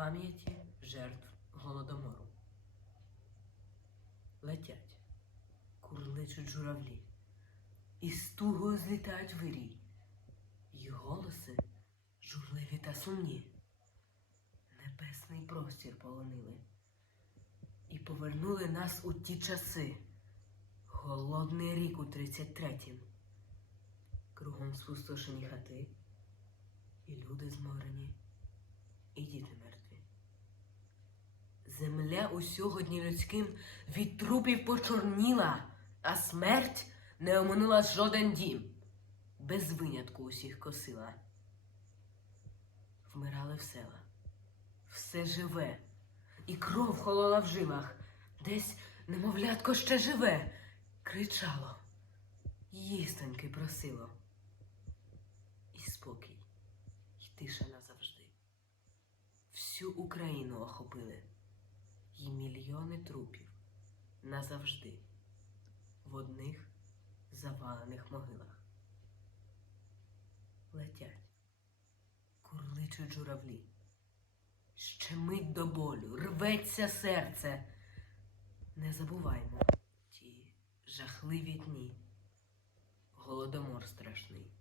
пам'яті жертв голодомору. Летять, курличуть журавлі, і з тугою злітають вирій, й голоси журливі та сумні. Небесний простір полонили і повернули нас у ті часи. Голодний рік у тридцять третім. Кругом спустошені хати, і люди зморені, і діти мертві. Земля у сьогодні людським від трупів почорніла, а смерть не оминула жоден дім. Без винятку усіх косила. Вмирали в села. Все живе, і кров холола в жилах. Десь немовлятко ще живе, кричало, їстоньки просило. І спокій, і тиша назавжди. Всю Україну охопили, мільйони трупів назавжди в одних завалених могилах. Летять, курличуть журавлі. Щемить до болю, рветься серце. Не забуваймо ті жахливі дні. Голодомор страшний.